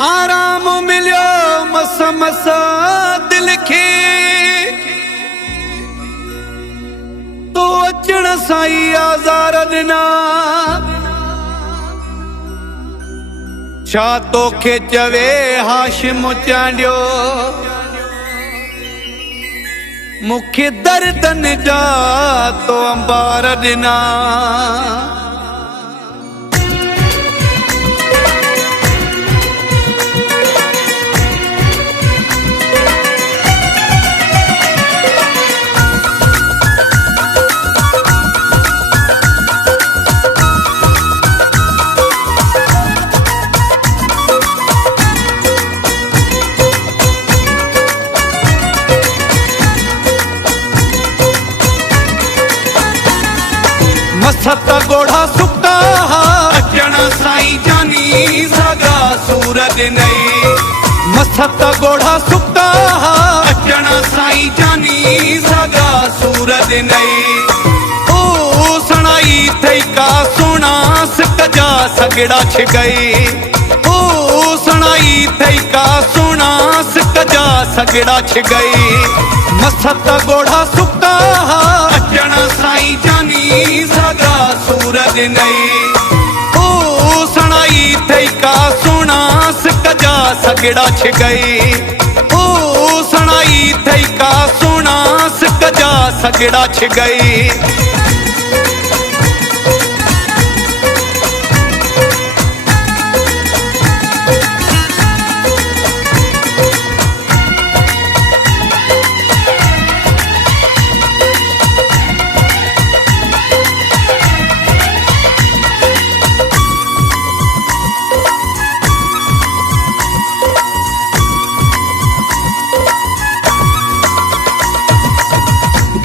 आराम मिलियो मस मस दिल खे तो अचण साई आज़ार ॾिना छा तोखे चवे हाशिम चांडियो मुखे दर्दन जा तो अंबार ॾिना मस्त गोढ़ा सुका अचण साईं जानी सगा सूरत नहीं मस्त गोढ़ा सुका अचण साईं जानी सगा सूरत नहीं ओ सणाई थई का सोना सकजा सगड़ा छिगई ओ सणाई थई का सोना सकजा सगड़ा छिगई मस्त गोढ़ा सुका अचण साईं जानी सगा सूरत नहीं ओ सणाई थई का सोना सकजा सगड़ा छिगई ओ सणाई थई का सोना सकजा सगड़ा छिगई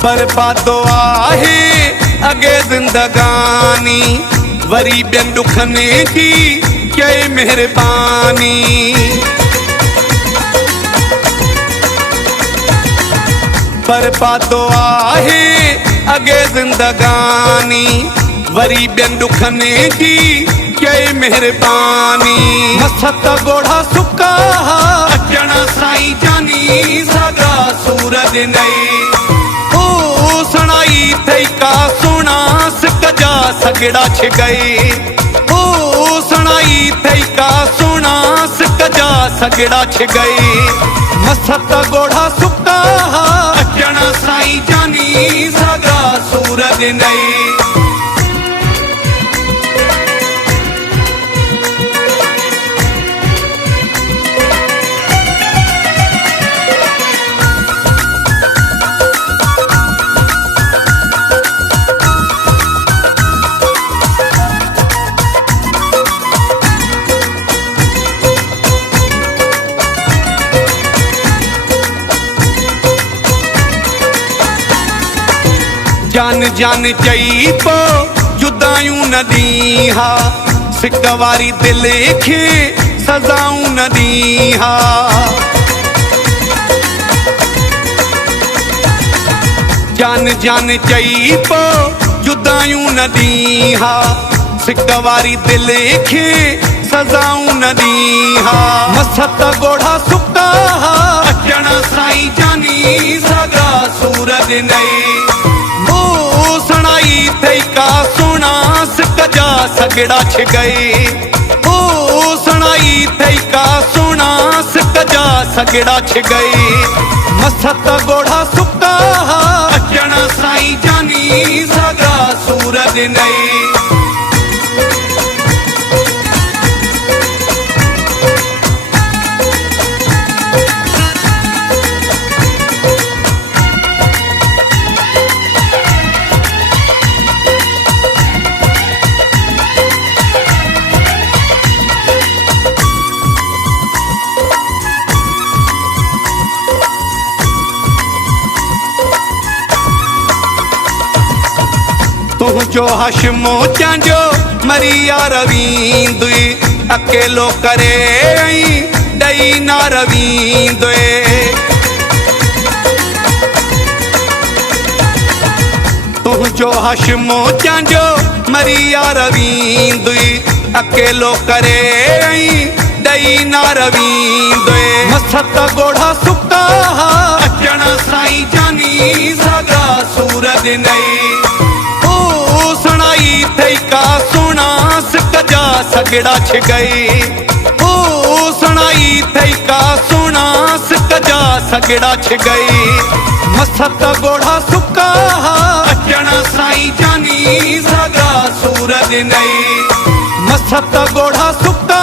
बर्बादो आहे अगे जिंदगानी वरी ॿियनि ॾुखनि जी कई मेहरबानी बर्बादो आहे अगे जिंदगानी वरी ॿियनि ॾुखनि जी कई मेहरबानी मस्त गोढ़ा सुका अचण साईं जानी सगा सूरत नहीं सणाई थई का सोना सकजा सगड़ा छिगई ओ सणाई थई का सोना सकजा सगड़ा छिगई मस्त गोढ़ा सुका अचण साईं जानी सगा सूरत नहीं जान जान चई पो जुदायूं न दी हा सिक वारी दिल खे सजाऊं न दी हा जान जान चई पो जुदायूं न दी हा सिक वारी दिल खे सजाऊं न दी हा मस्त गोढ़ा सुका अचण साईं जानी सगा सूरत नहीं सणाई थई का सोना सकजा सगड़ा छिगई ओ सणाई थई का सोना सकजा सगड़ा छिगई मस्त गोढ़ा सुका अचण साईं जानी सगा सूरत नहीं तुझो हाशिमो चांजो मरिया रवींदुई अकेलो करे दई ना रवींदुए तुझो हाशिमो चांजो मरिया रवींदुई अकेलो करे डई ना रवींदे मस्त गोढ़ा सुका अचण साईं जानी सगा सूरज नई ओ सुनाई थई का सुना कजा सगड़ा छिगई ओ सुनाई थई का सुना कजा सगड़ा छिगई मस्त गोढ़ा सुका अचण साईं जानी सगा सूरज नई मस्त गोढ़ा सुका